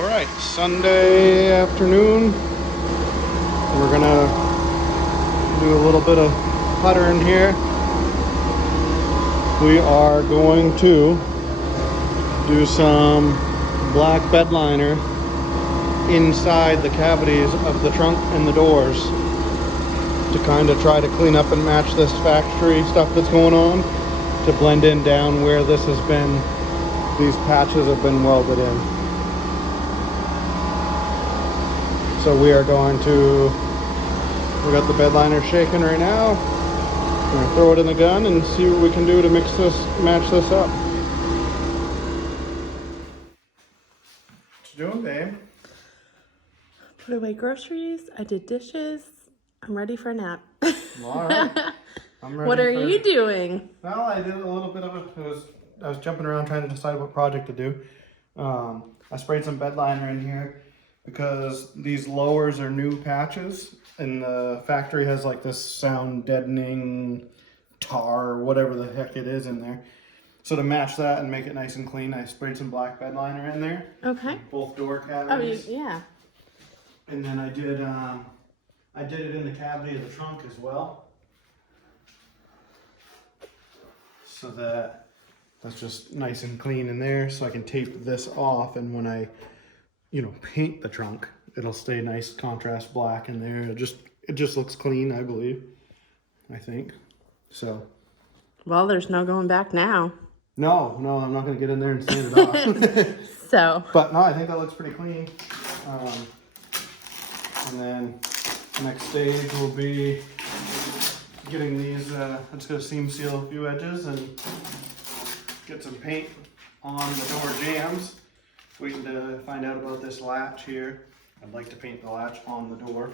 All right, Sunday afternoon. We're gonna do a little bit of puttering here. We are going to do some black bed liner inside the cavities of the trunk and the doors to kind of try to clean up and match this factory stuff that's going on, to blend in down where this has been, these patches have been welded in. So we are going to, we got the bed liner shaking right now. We're gonna throw it in the gun and see what we can do to mix this, match this up. What you doing, babe? Put away groceries. I did dishes. I'm ready for a nap. All right. I'm ready. What are you doing? Well, I did a little bit of it. I was jumping around trying to decide what project to do. I sprayed some bed liner in here because these lowers are new patches, and the factory has like this sound deadening tar, whatever the heck it is in there. So to match that and make it nice and clean, I sprayed some black bed liner in there. Okay. Both door cavities. Oh, yeah. And then I did it in the cavity of the trunk as well. So that's just nice and clean in there, so I can tape this off, and when I, paint the trunk, it'll stay nice contrast black in there. It just looks clean, I believe. I think. So. Well, there's no going back now. No, I'm not gonna get in there and sand it off. So. But no, I think that looks pretty clean. And then the next stage will be getting these, I'm just gonna seam seal a few edges and get some paint on the door jambs. Waiting to find out about this latch here. I'd like to paint the latch on the door,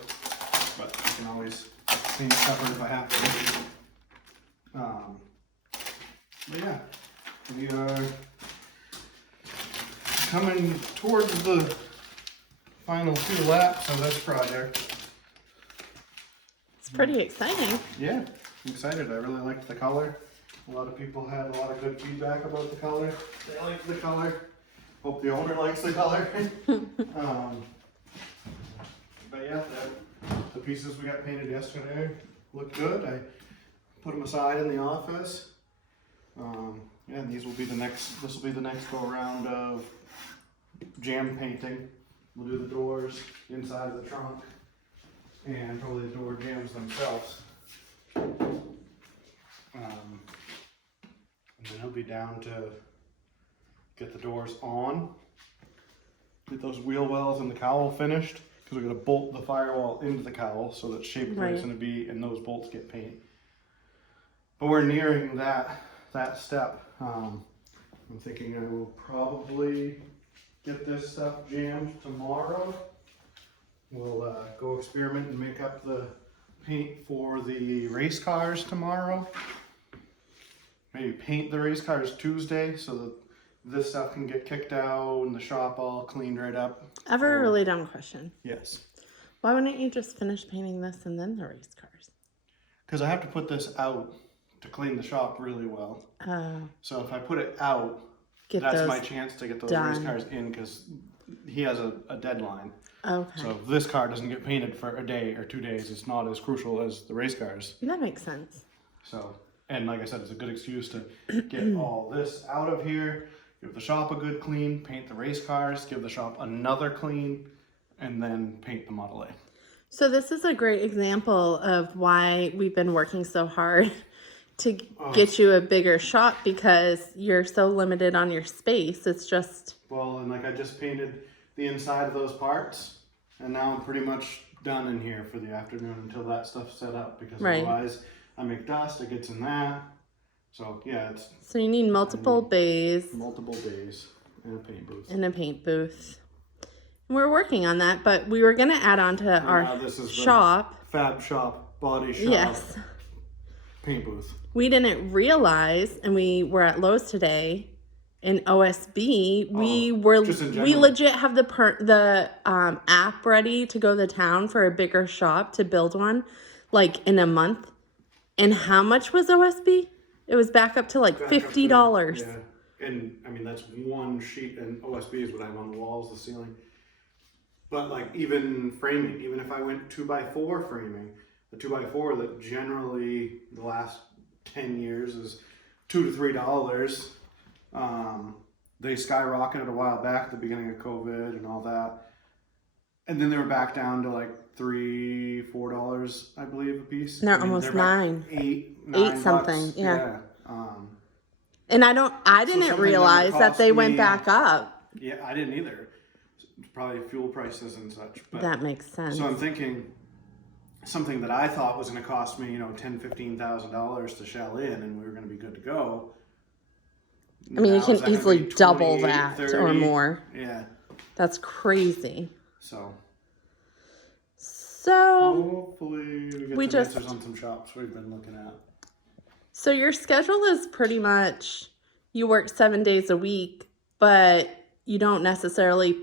but I can always paint it separate if I have to. But yeah, we are coming towards the final 2 laps of this project. It's pretty exciting. Yeah, I'm excited. I really liked the color. A lot of people had a lot of good feedback about the color. They liked the color. Hope the owner likes the color. But yeah, the pieces we got painted yesterday look good. I put them aside in the office. Yeah, and this will be the next go around of jam painting. We'll do the doors inside of the trunk and probably the door jambs themselves. And then he'll be down to get the doors on, get those wheel wells and the cowl finished, because we're going to bolt the firewall into the cowl so that shaped where it's going to be, and those bolts get paint. But we're nearing that step. I'm thinking I will probably get this stuff jammed tomorrow. We'll go experiment and make up the paint for the race cars tomorrow. Maybe paint the race cars Tuesday so that this stuff can get kicked out and the shop all cleaned right up. I have a really dumb question. Yes. Why wouldn't you just finish painting this and then the race cars? Because I have to put this out to clean the shop really well. So if I put it out, that's my chance to get those race cars in, because he has a deadline. Okay. So if this car doesn't get painted for a day or 2 days, it's not as crucial as the race cars. That makes sense. So, and like I said, it's a good excuse to get all this out of here, give the shop a good clean, paint the race cars, give the shop another clean, and then paint the Model A. So this is a great example of why we've been working so hard to get you a bigger shop, because you're so limited on your space. It's just... Well, and like I just painted the inside of those parts, and now I'm pretty much done in here for the afternoon until that stuff's set up, because otherwise I make dust, it gets in that. So yeah, it's... So you need multiple bays. Multiple bays and a paint booth. And a paint booth. We're working on that, but we were going to add on to our shop. Fab shop, body shop. Yes. Paint booth. We didn't realize, and we were at Lowe's today in OSB. We legit have the app ready to go to town for a bigger shop to build one, like in a month. And how much was OSB? It was back up to like $50. Yeah, and I mean that's one sheet, and OSB is what I have on the walls, the ceiling. But like even framing, even if I went 2x4 framing, the 2x4 that generally the last 10 years is $2 to $3. They skyrocketed a while back at the beginning of COVID and all that. And then they were back down to like $3-4, I believe, a piece. They're almost $9. $8 something, yeah. And I didn't realize that they went back up. Yeah, I didn't either. Probably fuel prices and such. But, that makes sense. So I'm thinking something that I thought was going to cost me, $10,000-$15,000 to shell in, and we were going to be good to go. I mean, you can easily double 28, that 30. or more. Yeah. That's crazy. So hopefully we get some answers on some shops we've been looking at. So your schedule is pretty much, you work 7 days a week, but you don't necessarily,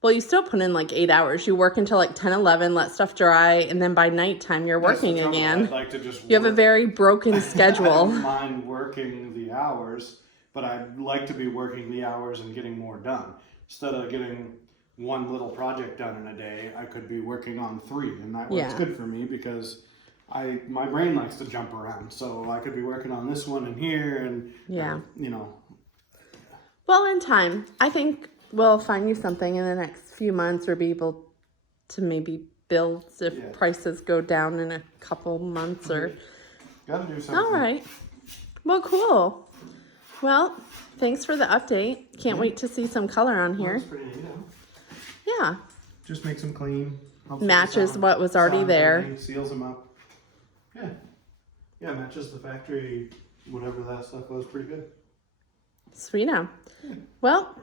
well, you still put in like 8 hours. You work until like 10, 11, let stuff dry, and then by nighttime you're working again. I'd like to just you have a very broken schedule. I don't mind working the hours, but I'd like to be working the hours and getting more done. Instead of getting one little project done in a day, I could be working on 3, and that works good for me because my brain likes to jump around. So I could be working on this one and here, and Well, in time, I think we'll find you something in the next few months, or be able to maybe build if prices go down in a couple months or. Gotta do something. All right. Well, cool. Well, thanks for the update. Can't wait to see some color on here. That's pretty neat. Yeah. Just makes them clean. Matches what was already there. Clean, seals them up. Yeah. Yeah, matches the factory, whatever that stuff was, pretty good. Sweet now. Well,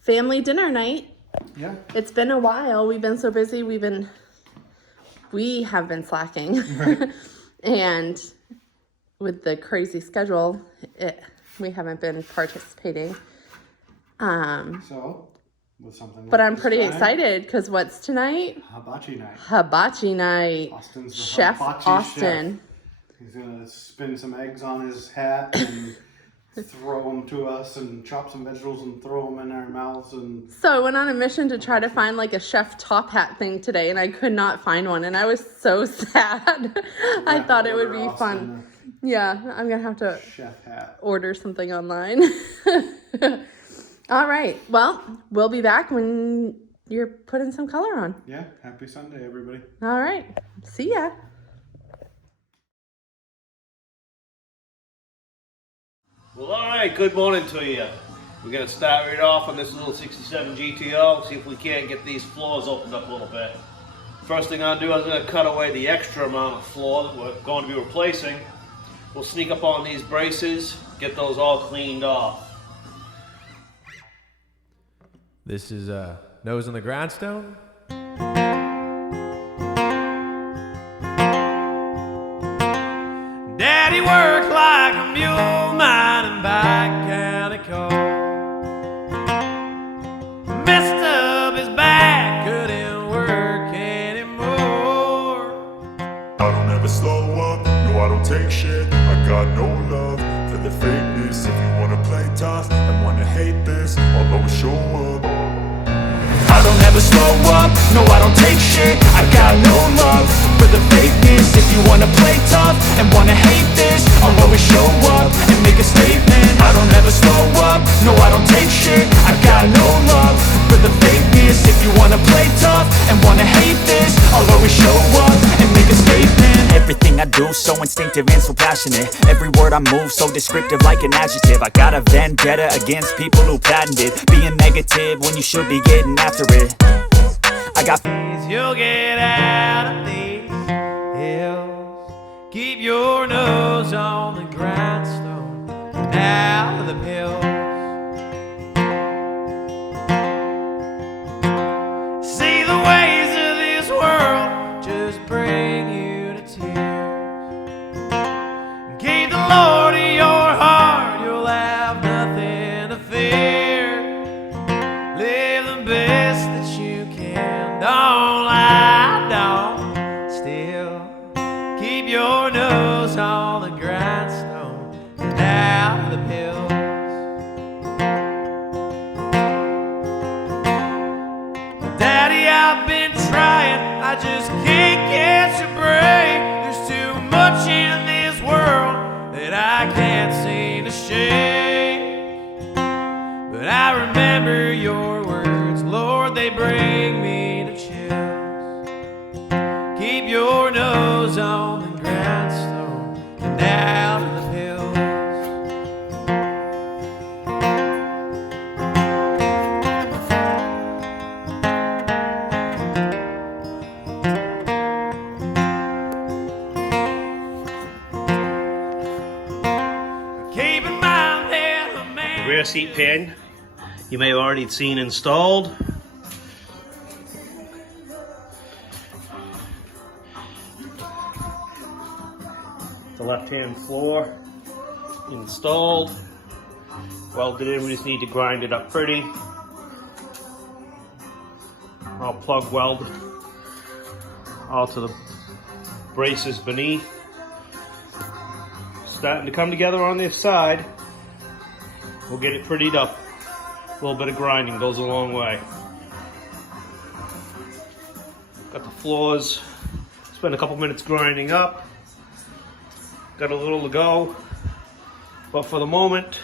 family dinner night. Yeah. It's been a while. We've been so busy. We have been slacking. Right. And with the crazy schedule, we haven't been participating. With something. But I'm pretty excited because what's tonight? Hibachi night. Hibachi night. Austin's the Chef Austin. Chef. He's gonna spin some eggs on his hat and throw them to us, and chop some vegetables and throw them in our mouths. And so I went on a mission to try to find like a chef top hat thing today, and I could not find one, and I was so sad. I thought it would be fun. Yeah, I'm gonna have to chef hat. Order something online. All right. Well, we'll be back when you're putting some color on. Yeah. Happy Sunday, everybody. All right. See ya. Well, all right. Good morning to you. We're going to start right off on this little 67 GTO, see if we can't get these floors opened up a little bit. First thing I'm going to do is I'm going to cut away the extra amount of floor that we're going to be replacing. We'll sneak up on these braces, get those all cleaned off. This is Nose on the Grindstone. Daddy worked like a mule mining by county coal. Messed up his back, couldn't work anymore. I don't ever slow up, no I don't take shit. I got no love for the fakeness. If you wanna play tough and wanna hate this, I'll always show up. I don't ever slow up, no I don't take shit. I got no love for the fakeness. If you wanna play tough and wanna hate this, I'll always show up and make a statement. I don't ever slow up, no I don't take shit. I got no love for the fakeness. If you wanna play tough and wanna hate this, I'll always show up and make a statement. Everything I do so instinctive and so passionate. Every word I move so descriptive like an adjective. I got a vendetta against people who patented being negative when you should be getting after it. I got You'll get out of these hills. Keep your nose on the grindstone and out of the pills. See the ways of this world just bring you to tears. Keep the Lord in your heart, you'll have nothing to fear. Live the best that you can, don't lie, don't steal. Keep your nose on the grindstone and out of the pills. just can't catch a break. There's too much in this world that I can't seem to shake. But I remember your words, Lord, they bring me to chills. Keep your nose on the grindstone and out of the hills. Keep in mind that a man Rear seat pan, you may have already seen installed. The left-hand floor installed, welded in. We just need to grind it up pretty. I'll plug weld all to the braces beneath. Starting to come together on this side. We'll get it prettied up. A little bit of grinding goes a long way. Got the floors. Spent a couple minutes grinding up. Got a little to go. But for the moment,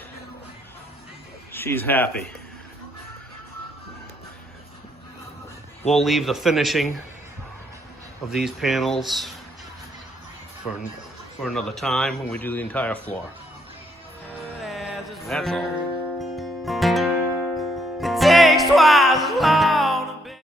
she's happy. We'll leave the finishing of these panels for another time when we do the entire floor. That's all. it takes twice as long